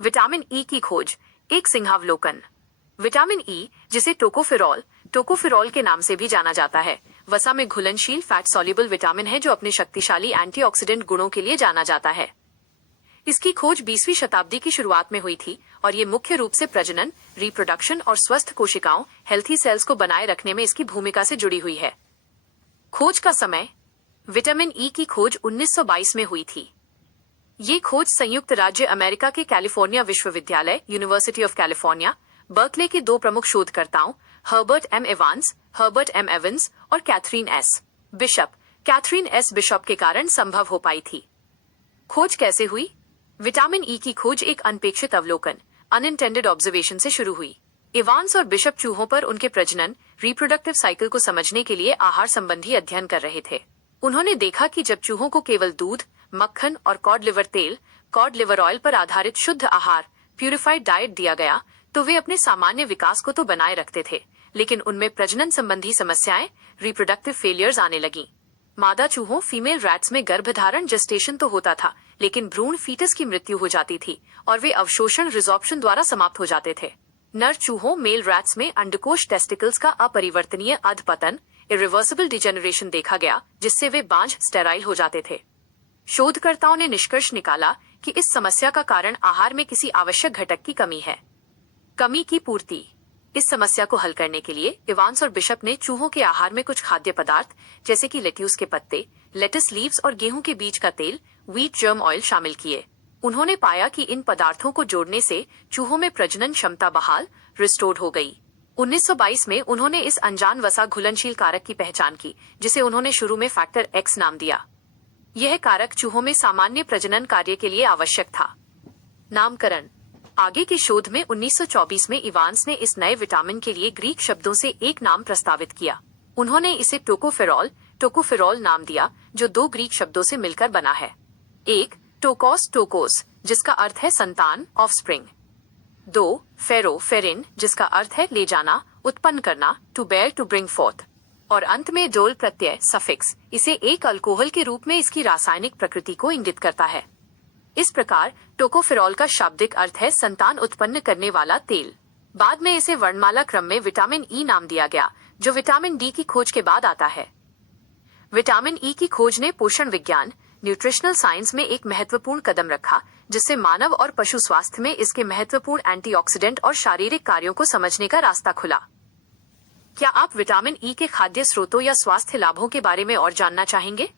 Vitamin E की खोज, एक सिंहावलोकन। विटामिन ई, जिसे टोकोफेरॉल के नाम से भी जाना जाता है, वसा में घुलनशील फैट सॉल्युबल विटामिन है जो अपने शक्तिशाली एंटीऑक्सीडेंट गुणों के लिए जाना जाता है। इसकी खोज 20वीं शताब्दी की शुरुआत में हुई थी और ये मुख्य रूप से प्रजनन, रिप्रोडक्शन और स्वस्थ कोशिकाओं हेल्थी सेल्स को बनाए रखने में इसकी भूमिका से जुड़ी हुई है। खोज का समय, विटामिन ई की खोज 1922 में हुई थी। ये खोज संयुक्त राज्य अमेरिका के कैलिफोर्निया विश्वविद्यालय यूनिवर्सिटी ऑफ कैलिफोर्निया, बर्कले के दो प्रमुख शोधकर्ताओं हर्बर्ट एम एवंस और कैथरीन एस बिशप के कारण संभव हो पाई थी। खोज कैसे हुई? विटामिन ई की खोज एक अनपेक्षित अवलोकन अनइंटेंडेड ऑब्जर्वेशन से शुरू हुई। एवांस और बिशप चूहों पर उनके प्रजनन रिप्रोडक्टिव साइकिल को समझने के लिए आहार संबंधी अध्ययन कर रहे थे। उन्होंने देखा कि जब चूहों को केवल दूध, मक्खन और कॉड लिवर ऑयल पर आधारित शुद्ध आहार प्यूरिफाइड डाइट दिया गया तो वे अपने सामान्य विकास को तो बनाए रखते थे, लेकिन उनमें प्रजनन संबंधी समस्याएं, रिप्रोडक्टिव फेलियर्स आने लगी। मादा चूहों फीमेल रैट्स में गर्भधारण जेस्टेशन तो होता था, लेकिन भ्रूण फीटस की मृत्यु हो जाती थी और वे अवशोषण रिजॉर्प्शन द्वारा समाप्त हो जाते थे। नर चूहों मेल रैट्स में अंडकोश टेस्टिकल्स का अपरिवर्तनीय अधपतन इरिवर्सिबल डिजेनरेशन देखा गया, जिससे वे बांझ स्टेराइल हो जाते थे। शोधकर्ताओं ने निष्कर्ष निकाला कि इस समस्या का कारण आहार में किसी आवश्यक घटक की कमी है। कमी की पूर्ति। इस समस्या को हल करने के लिए एवांस और बिशप ने चूहों के आहार में कुछ खाद्य पदार्थ जैसे कि लेट्यूस के पत्ते, लेटस लीव्स और गेहूं के बीज का तेल व्हीट जर्म ऑयल शामिल किए। उन्होंने पाया कि इन पदार्थों को जोड़ने से चूहों में प्रजनन क्षमता बहाल रिस्टोर्ड हो गई। 1922 में उन्होंने इस अनजान वसा घुलनशील कारक की पहचान की, जिसे उन्होंने शुरू में फैक्टर एक्स नाम दिया। यह कारक चूहों में सामान्य प्रजनन कार्य के लिए आवश्यक था। नामकरण। आगे के शोध में 1924 में इवांस ने इस नए विटामिन के लिए ग्रीक शब्दों से एक नाम प्रस्तावित किया। उन्होंने इसे टोकोफेरॉल नाम दिया, जो दो ग्रीक शब्दों से मिलकर बना है। एक टोकोस, जिसका अर्थ है संतान, ऑफस्प्रिंग। दो फेरिन, जिसका अर्थ है ले जाना, उत्पन्न करना, to bear, to bring forth. और अंत में डोल प्रत्यय सफिक्स इसे एक अल्कोहल के रूप में इसकी रासायनिक प्रकृति को इंगित करता है। इस प्रकार टोकोफेरॉल का शाब्दिक अर्थ है संतान उत्पन्न करने वाला तेल। बाद में इसे वर्णमाला क्रम में विटामिन ई नाम दिया गया, जो विटामिन डी की खोज के बाद आता है। विटामिन ई की खोज ने पोषण विज्ञान न्यूट्रिशनल साइंस में एक महत्वपूर्ण कदम रखा, जिससे मानव और पशु स्वास्थ्य में इसके महत्वपूर्ण एंटीऑक्सीडेंट और शारीरिक कार्यों को समझने का रास्ता खुला। क्या आप विटामिन ई के खाद्य स्रोतों या स्वास्थ्य लाभों के बारे में और जानना चाहेंगे?